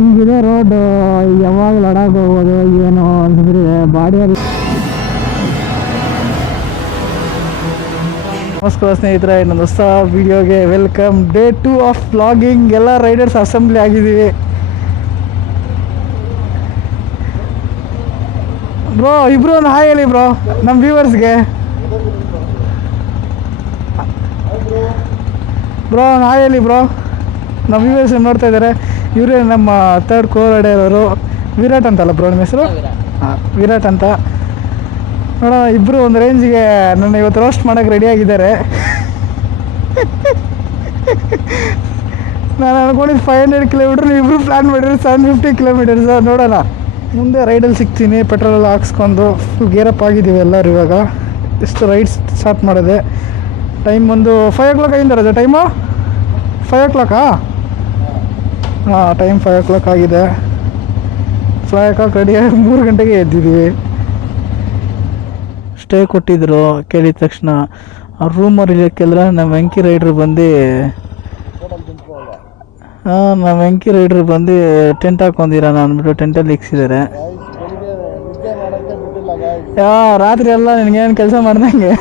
ಹಿಂಗಿದೆ ರೋಡ್, ಯಾವಾಗ ಲಡಾಖ್ ಹೋಗೋದು ಏನೋ ಅನ್ಸಿದ್ರೆ ಬಾಡಿಯಲ್ಲಿ. ನಮಸ್ಕಾರ ಸ್ನೇಹಿತರೆ, ಇನ್ನೊಂದು ಹೊಸ ವಿಡಿಯೋಗೆ ವೆಲ್ಕಮ್. Day 2 of vlogging. ಎಲ್ಲ ರೈಡರ್ಸ್ ಅಸೆಂಬ್ಲಿ ಆಗಿದ್ದೀವಿ ಬ್ರೋ. ಇಬ್ರು ಒಂದು ಹಾಯ್ ಹೇಳಿ ಬ್ರೋ ನಮ್ಮ ವ್ಯೂವರ್ಸ್ಗೆ. ಬ್ರೋ ಒಂದು ಹಾಯ್ ಹೇಳಿ ಬ್ರೋ, ನಮ್ಮ ವ್ಯೂವರ್ಸ್ ನೋಡ್ತಾ ಇದ್ದಾರೆ. ಇವರೇ ನಮ್ಮ ಥರ್ಡ್ ಕೋ ರೈಡರ್ ಅವರು, ವಿರಾಟ್ ಅಂತಲ್ಲ ಬ್ರೋ ನಿಮ್ಮ ಹೆಸರು? ಹಾಂ, ವಿರಾಟ್ ಅಂತ. ನೋಡೋಣ, ಇಬ್ಬರು ಒಂದು ರೇಂಜಿಗೆ ನನ್ನ ಇವತ್ತು ರೋಸ್ಟ್ ಮಾಡೋಕ್ಕೆ ರೆಡಿಯಾಗಿದ್ದಾರೆ. ನಾನು ಅನ್ಕೊಂಡಿದ್ದು 500 ಕಿಲೋಮೀಟ್ರ್, ನೀವು ಇಬ್ಬರು ಪ್ಲ್ಯಾನ್ ಮಾಡಿದ್ರೆ 750 ಕಿಲೋಮೀಟರ್ಸ್. ನೋಡೋಣ, ಮುಂದೆ ರೈಡಲ್ಲಿ ಸಿಗ್ತೀನಿ. ಪೆಟ್ರೋಲೆಲ್ಲ ಹಾಕ್ಸ್ಕೊಂಡು ಫುಲ್ ಗೇರಪ್ ಆಗಿದ್ದೀವಿ ಎಲ್ಲರೂ. ಇವಾಗ ಎಷ್ಟು ರೈಡ್ಸ್ ಸ್ಟಾರ್ಟ್ ಮಾಡಿದೆ. ಟೈಮ್ ಒಂದು 5 o'clock ಆಗಿಂದ ರಜೆ. Time 5 o'clock. ಹಾಂ, ಟೈಮ್ 5 o'clock ಆಗಿದೆ. 5 o'clock ರೆಡಿಯಾಗಿ 3 ಗಂಟೆಗೆ ಎದ್ದಿದ್ದೀವಿ. ಸ್ಟೇ ಕೊಟ್ಟಿದ್ರು. ಕೇಳಿದ ತಕ್ಷಣ ಅವ್ರ ರೂಮಲ್ಲಿ ಇರೋಕ್ಕೆಲ್ಲ ನಮ್ಮ ವೆಂಕಿ ರೈಡ್ರು ಬಂದು ನಮ್ಮ ವೆಂಕಿ ರೈಡ್ರು ಬಂದು ಟೆಂಟ್ ಹಾಕೊಂಡಿರೋಣ ಅಂದ್ಬಿಟ್ಟು ಟೆಂಟಲ್ಲಿ ಇಕ್ಸಿದ್ದಾರೆ. ರಾತ್ರಿ ಎಲ್ಲ ನಿನಗೇನು ಕೆಲಸ ಮಾಡ್ದಂಗೆ.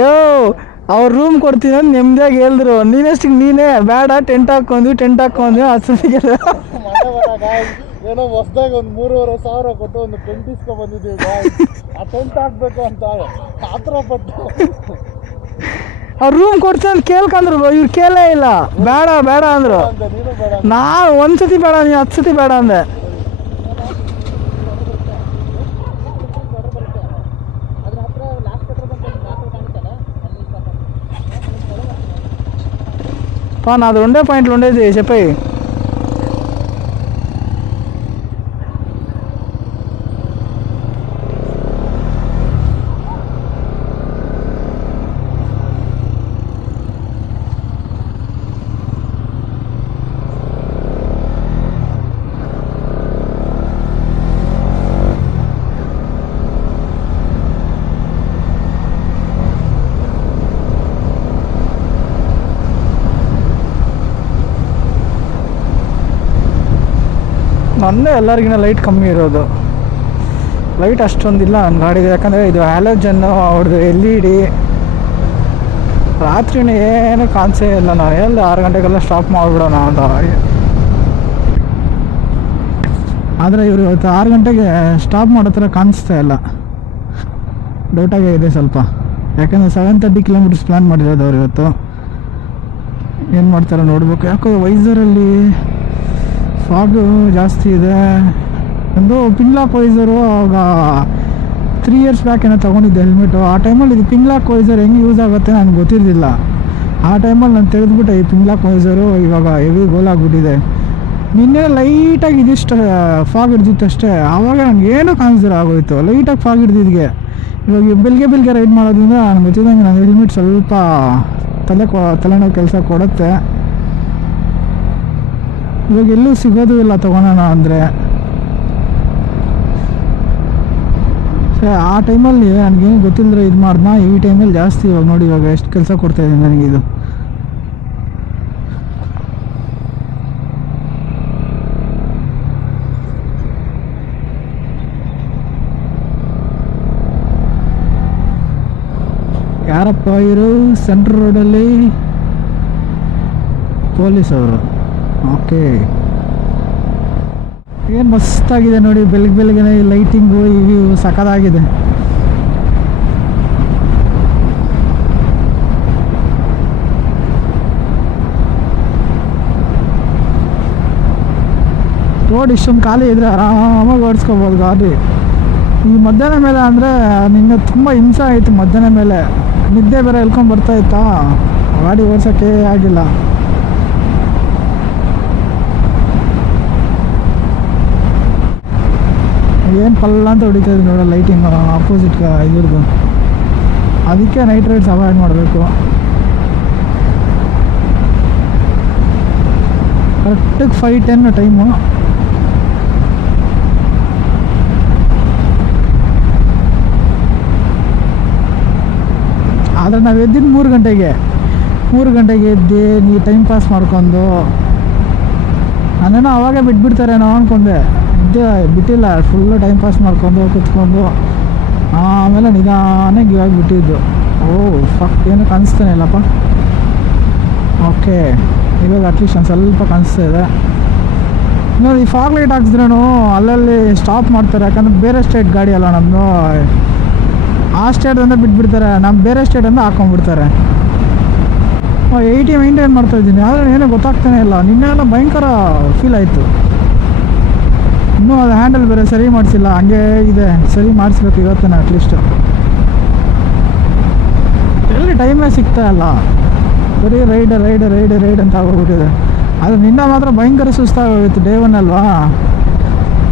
ಯೋ, ಅವ್ರ ರೂಮ್ ಕೊಡ್ತೀನಿ ಅಂತ ನೆಮ್ಮದಿಯಾಗಿ ಹೇಳಿದ್ರು. ನೀನಷ್ಟಿಗೆ ನೀನೇ ಬೇಡ, ಟೆಂಟ್ ಹಾಕ್ಕೊಂಡ್ವಿ ಅಷ್ಟೊತ್ತಿಗೆ ಏನೋ ಹೊಸದಾಗ ಒಂದು 3,500 ಕೊಟ್ಟು ಒಂದು ಟೆಂಟ್ ಇಸ್ಕೊಂಡು ಬಂದಿದ್ದೀವಿ. ಆ ಟೆಂಟ್ ಹಾಕ್ಬೇಕು ಅಂತ ಆತರ ಪಟ್ಟು ಅವ್ರ ರೂಮ್ ಕೊಡ್ತೀನಿ ಅಂತ ಕೇಳ್ಕೊಂಡ್ರು. ಇವ್ರು ಕೇಳೇ ಇಲ್ಲ. ಬೇಡ ಬೇಡ ಅಂದರು. ನಾನು ಒಂದ್ಸತಿ ಬೇಡ, ನೀನು 10 ಸತಿ ಬೇಡ ಅಂದೆ. నాది 2 పాయింట్లు ఉండేది చెప్పాయి. ನಂದೇ ಎಲ್ಲರಿಗಿನ ಲೈಟ್ ಕಮ್ಮಿ ಇರೋದು. ಲೈಟ್ ಅಷ್ಟೊಂದಿಲ್ಲ ನನ್ನ ಗಾಡಿಗೆ, ಯಾಕಂದರೆ ಇದು ಹ್ಯಾಲೋಜನ್ನು, ಅವ್ರದ್ದು LED. ರಾತ್ರಿನ ಏನು ಕಾಣಿಸೇ ಇಲ್ಲ. ನಾನು ಎಲ್ಲಿ 6 ಗಂಟೆಗೆಲ್ಲ ಸ್ಟಾಪ್ ಮಾಡಿಬಿಡೋಣ ಅಂತ. ಆದರೆ ಇವರು ಇವತ್ತು 6 ಗಂಟೆಗೆ ಸ್ಟಾಪ್ ಮಾಡೋ ಥರ ಕಾಣಿಸ್ತಾ ಇಲ್ಲ. ಡೌಟಾಗೇ ಇದೆ ಸ್ವಲ್ಪ. ಯಾಕಂದರೆ 730 ಕಿಲೋಮೀಟರ್ಸ್ ಪ್ಲ್ಯಾನ್ ಮಾಡಿರೋದು ಅವ್ರು ಇವತ್ತು. ಏನು ಮಾಡ್ತಾರೋ ನೋಡಬೇಕು. ಯಾಕೋ ವೈಸರಲ್ಲಿ ಫಾಗು ಜಾಸ್ತಿ ಇದೆ. ಒಂದು ಪಿನ್ಲಾಕ್ ವೈಸರು ಆವಾಗ 3 years ಬ್ಯಾಕ್ ಏನೋ ತೊಗೊಂಡಿದ್ದೆ ಹೆಲ್ಮೆಟು. ಆ ಟೈಮಲ್ಲಿ ಇದು ಪಿನ್ಲಾಕ್ ವೈಸರ್ ಹೆಂಗೆ ಯೂಸ್ ಆಗುತ್ತೆ ನನಗೆ ಗೊತ್ತಿರಲಿಲ್ಲ. ಆ ಟೈಮಲ್ಲಿ ನಾನು ತೆಗೆದುಬಿಟ್ಟೆ ಈ ಪಿನ್ಲಾಕ್ ವೈಸರು. ಇವಾಗ ಹೆವಿ ಗೋಲಾಗ್ಬಿಟ್ಟಿದೆ. ನಿನ್ನೆ ಲೈಟಾಗಿ ಇದಿಷ್ಟು ಫಾಗ್ ಹಿಡ್ದಿತ್ತಷ್ಟೇ. ಆವಾಗ ನನಗೆ ಏನೂ ಕಾಣಿಸ್ದಿರ ಆಗೋಯಿತು. ಲೈಟಾಗಿ ಫಾಗ್ ಹಿಡ್ದಿದ್ಗೆ. ಇವಾಗ ಬೆಳಿಗ್ಗೆ ರೈಡ್ ಮಾಡೋದ್ರಿಂದ ನನಗೆ ಗೊತ್ತಿದ್ದಂಗೆ ನಾನು ಹೆಲ್ಮೆಟ್ ಸ್ವಲ್ಪ ತಲೆನೋವು ಕೆಲಸ ಕೊಡುತ್ತೆ. ಇವಾಗ ಎಲ್ಲೂ ಸಿಗೋದು ಇಲ್ಲ ತೊಗೊಳೋಣ ಅಂದರೆ. ಆ ಟೈಮಲ್ಲಿ ನನಗೇನು ಗೊತ್ತಿಲ್ಲದ್ರೆ ಇದು ಮಾಡ್ದ. ಈ ಟೈಮಲ್ಲಿ ಜಾಸ್ತಿ ಇವಾಗ ನೋಡಿ, ಇವಾಗ ಎಷ್ಟು ಕೆಲಸ ಕೊಡ್ತಾಯಿದ್ದೀನಿ ನನಗಿದು. ಯಾರಪ್ಪ ಇವರು? ಸೆಂಟ್ರಲ್ ರೋಡಲ್ಲಿ ಪೊಲೀಸ್ ಅವರು. ಓಕೆ, ಏನು ಮಸ್ತಾಗಿದೆ ನೋಡಿ. ಬೆಳಗ್ಗೆ ಲೈಟಿಂಗು ಇವು ಸಖತ್ತಾಗಿದೆ. ರೋಡ್ ಇಷ್ಟೊಂದು ಖಾಲಿ ಇದ್ದರೆ ಆರಾಮಾಗಿ ಓಡಿಸ್ಕೋಬೋದು ಗಾಡಿ. ಈ ಮಧ್ಯಾಹ್ನ ಮೇಲೆ ಅಂದರೆ ನಿನ್ನೆ ತುಂಬ ಹಿಂಸೆ ಆಯಿತು. ಮಧ್ಯಾಹ್ನ ಮೇಲೆ ನಿದ್ದೆ ಬೇರೆ ಎಲ್ಕೊಂಡು ಬರ್ತಾಯಿತ್ತಾ, ಗಾಡಿ ಓಡ್ಸೋಕ್ಕೆ ಆಗಿಲ್ಲ. ಏನು ಪಲ್ಲ ಅಂತ ಹೊಡಿತಾಯಿದ್ವಿ ನೋಡೋ ಲೈಟಿಂಗ್ ಆಪೋಸಿಟ್ ಇದ್ರದ್ದು. ಅದಕ್ಕೆ ನೈಟ್ ರೈಡ್ಸ್ ಅವಾಯ್ಡ್ ಮಾಡಬೇಕು. ಕರೆಕ್ಟಿಗೆ 5:10 ಟೈಮು. ಆದರೆ ನಾವು ಎದ್ದಿದ್ದು 3 ಗಂಟೆಗೆ. 3 ಗಂಟೆಗೆ ಎದ್ದು ನೀ ಟೈಮ್ ಪಾಸ್ ಮಾಡ್ಕೊಂಡು ನಾನೇನೋ ಅವಾಗೇ ಬಿಟ್ಬಿಡ್ತಾರೆ ನಾವು ಅಂದ್ಕೊಂಡೆ. ಬಿಟ್ಟಿಲ್ಲ, ಫುಲ್ಲು ಟೈಮ್ ಪಾಸ್ ಮಾಡ್ಕೊಂಡು ಕುತ್ಕೊಂಡು ಆಮೇಲೆ ನಿಧಾನಾಗಿ ಇವಾಗ ಬಿಟ್ಟಿದ್ದು. ಏನು ಕಾಣಿಸ್ತಾನೆ ಇಲ್ಲಪ್ಪ. ಓಕೆ, ಇವಾಗ ಅಟ್ಲೀಸ್ಟ್ ಒಂದು ಸ್ವಲ್ಪ ಕಾಣಿಸ್ತಾ ಇದೆ. ನೋಡಿ, ಈ ಫಾಗ್ ಲೈಟ್ ಹಾಕ್ಸಿದ್ರೂ ಅಲ್ಲಲ್ಲಿ ಸ್ಟಾಪ್ ಮಾಡ್ತಾರೆ. ಯಾಕಂದ್ರೆ ಬೇರೆ ಸ್ಟೇಟ್ ಗಾಡಿ ಅಲ್ಲ ನಮ್ಮದು, ಆ ಸ್ಟೇಟಿಂದ ಬಿಟ್ಬಿಡ್ತಾರೆ, ನಮ್ಮ ಬೇರೆ ಸ್ಟೇಟಿಂದ ಹಾಕ್ಕೊಂಡ್ಬಿಡ್ತಾರೆ. 80 ಮೇಂಟೈನ್ ಮಾಡ್ತಾಯಿದ್ದೀನಿ, ಆದರೆ ಏನೂ ಗೊತ್ತಾಗ್ತಾನೆ ಇಲ್ಲ. ನಿನ್ನೆಲ್ಲ ಭಯಂಕರ ಫೀಲ್ ಆಯಿತು. ಇನ್ನೂ ಅದು ಹ್ಯಾಂಡಲ್ ಬೇರೆ ಸರಿ ಮಾಡಿಸಿಲ್ಲ, ಹಂಗೆ ಇದೆ. ಸರಿ ಮಾಡಿಸ್ಬೇಕು ಇವತ್ತೇ ಅಟ್ಲೀಸ್ಟು. ಎಲ್ಲಿ ಟೈಮೇ ಸಿಗ್ತಾ ಇಲ್ಲ, ಬರೀ ರೈಡ್ ಅಂತ ಆಗೋಗ್ಬಿಟ್ಟಿದೆ. ಅದು ನಿನ್ನೆ ಮಾತ್ರ ಭಯಂಕರ ಸುಸ್ತಾಗೋಗಿತ್ತು. ಡೇ 1 ಅಲ್ವಾ,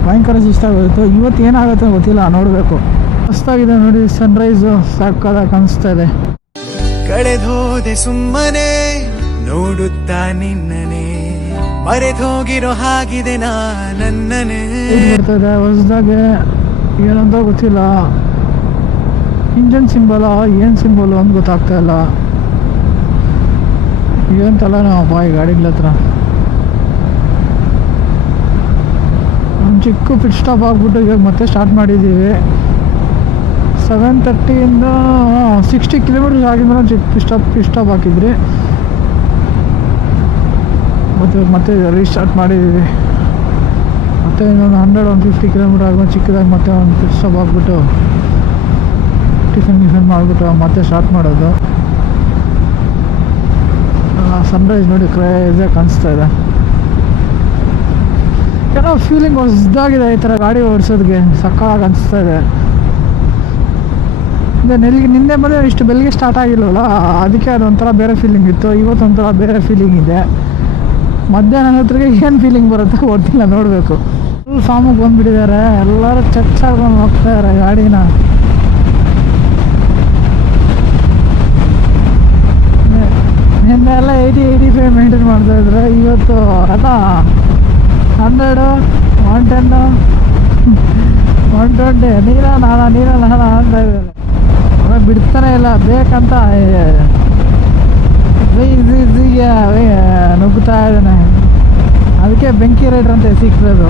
ಭಯಂಕರ ಸುಸ್ತಾಗೋಗಿತ್ತು. ಇವತ್ತು ಏನಾಗುತ್ತೆ ಗೊತ್ತಿಲ್ಲ, ನೋಡಬೇಕು. ಮಸ್ತಾಗಿದೆ ನೋಡಿ, ಸನ್ರೈಸು ಸಾಕಾದಾಗ ಕಾಣಿಸ್ತಾ ಇದೆ. ಕಳೆದೋದೆ ಸುಮ್ಮನೆ ನೋಡುತ್ತಾ ನಿನ್ನನೆ, ಮರೆತೋಗಿರೋ ಹಾಗಿದೆ ನನ್ನನೆ. ಬರ್ತದೆ ಹೊಸದಾಗೆ, ಏನಂತ ಗೊತ್ತಿಲ್ಲ. ಇಂಜನ್ ಸಿಂಬಲ ಏನು ಸಿಂಬಲು ಅಂತ ಗೊತ್ತಾಗ್ತಾ ಇಲ್ಲ. ಏನಂತಲ್ಲ ನಾವು ಈ ಗಾಡಿಗಳ ಹತ್ರ ಒಂದು ಚಿಕ್ಕ ಪಿಟ್ ಸ್ಟಾಪ್ ಆಗಿಬಿಟ್ಟು ಇವಾಗ ಮತ್ತೆ ಸ್ಟಾರ್ಟ್ ಮಾಡಿದ್ದೀವಿ. 7:30 60 ಕಿಲೋಮೀಟರ್ಸ್ ಆಗಿದ್ಮೇಲೆ ಚಿಕ್ಕ ಪಿಟ್ ಸ್ಟಾಪ್ ಹಾಕಿದ್ರಿ. ಮತ್ತೆ ರೀಸ್ಟಾರ್ಟ್ ಮಾಡಿದ್ದೀವಿ. ಮತ್ತೆ ಇನ್ನೊಂದು 150 ಕಿಲೋಮೀಟರ್ ಆದ್ಮೇಲೆ ಚಿಕ್ಕದಾಗಿ ಮತ್ತೆ ಒಂದು ಪಿಟ್ ಸ್ಟಾಪ್ ಹಾಕ್ಬಿಟ್ಟು ಟಿಫಿನ್ ಮಾಡಿಬಿಟ್ಟು ಮತ್ತೆ ಸ್ಟಾರ್ಟ್ ಮಾಡೋದು. ಸನ್ರೈಸ್ ನೋಡಿ ಕ್ರೇಜಾಗಿ ಕಾಣಿಸ್ತಾ ಇದೆ. ಏನೋ ಫೀಲಿಂಗ್ ಹೊಸದಾಗಿದೆ ಈ ಥರ ಗಾಡಿ ಓಡಿಸೋದಕ್ಕೆ, ಸಕ್ಕತ್ತಾಗಿ ಅನಿಸ್ತಾ ಇದೆ. ನಿನ್ನೆ ಬಂದರೆ ಇಷ್ಟು ಬೆಳಿಗ್ಗೆ ಸ್ಟಾರ್ಟ್ ಆಗಿಲ್ವಲ್ಲ, ಅದಕ್ಕೆ ಅದೊಂಥರ ಬೇರೆ ಫೀಲಿಂಗ್ ಇತ್ತು. ಇವತ್ತೊಂಥರ ಬೇರೆ ಫೀಲಿಂಗ್ ಇದೆ. ಮಧ್ಯಾಹ್ನ ಹೊತ್ತಿಗೆ ಏನು ಫೀಲಿಂಗ್ ಬರುತ್ತೆ ಗೊತ್ತಿಲ್ಲ, ನೋಡಬೇಕು. ಫುಲ್ ಫಾರ್ಮಿಗೆ ಬಂದುಬಿಟ್ಟಿದ್ದಾರೆ, ಎಲ್ಲರೂ ಚಚ್ಚಾಡ್ಕೊಂಡು ಹೋಗ್ತಾಯಿದ್ದಾರೆ ಗಾಡಿನ. ನಿನ್ನೆ ಎಲ್ಲ 80-85 ಮೇಂಟೈನ್ ಮಾಡ್ತಾಯಿದ್ರು. ಇವತ್ತು ಎಲ್ಲ 100, 110, 120 ನೀರ ನಾನ ಅಂತ ಇದ್ದಾರೆ. ಬಿಡ್ತಾನೆ ಇಲ್ಲ, ಬೇಕಂತ ಈಸಿಗೆ ನುಗ್ಗುತ್ತಾ ಇದ್ದಾನೆ. ಅದಕ್ಕೆ ಬೆಂಕಿ ರೈಡರ್ ಅಂತ ಸಿಗ್ತದೆ.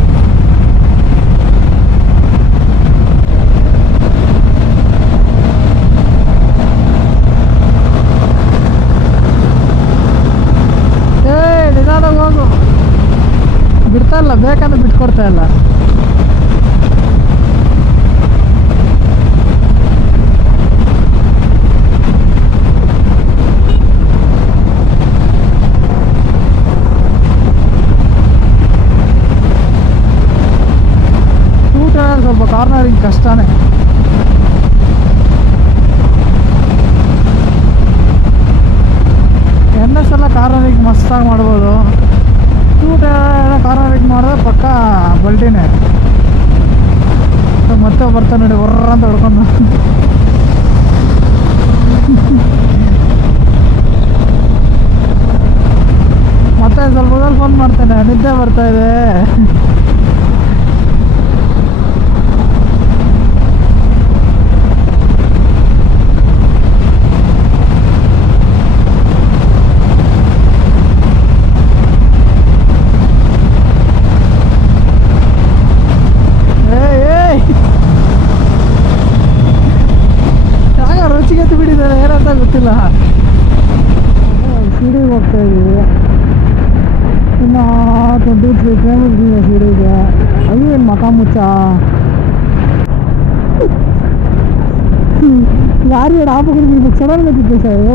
ನಿಧಾನ ಹೋಗು, ಬಿಡ್ತಾ ಇಲ್ಲ, ಬೇಕಂದ್ರೆ ಬಿಟ್ಕೊಡ್ತಾ ಇಲ್ಲ. ಸ್ವಲ್ಪ ಕಾರ್ನರಿಂಗ್ ಕಷ್ಟನೇ. NS ಎಲ್ಲ ಕಾರ್ನರಿಂಗ್ ಮಸ್ತಾಗಿ ಮಾಡ್ಬೋದು. ಕಾರ್ನರಿಂಗ್ ಮಾಡಿದ್ರೆ ಪಕ್ಕ ಬಲ್ಟಿನೇ. ಮತ್ತೆ ಬರ್ತಾ ನೋಡಿ ವರ್ರ ಅಂತ ಹೊಡ್ಕೊಂಡು. ಮತ್ತೆ ಸ್ವಲ್ಪ ಹೊತ್ತಲ್ಲಿ ಫೋನ್ ಮಾಡ್ತೇನೆ, ನಿದ್ದೆ ಬರ್ತಾ ಇದೆ. ರುಚಿಗೆತ್ತು ಬಿಟ್ಟಿದ್ದಾರೆ, ಏನಂತ ಗೊತ್ತಿಲ್ಲ. ಶಿಡಿಗೆ ಹೋಗ್ತಾ ಇದ್ದೀವಿ, ಇನ್ನು 23 ಕಿಲೋಮೀಟರ್ ಇದೆ ಶಿಡಿಗೆ. ಅಯ್ಯೇನು ಮಕ ಮುಚ್ಚ ಲಾರಿ ಆಪಗಳು ಸಡನ್ ಗೊತ್ತಿತ್ತು ಸರ್.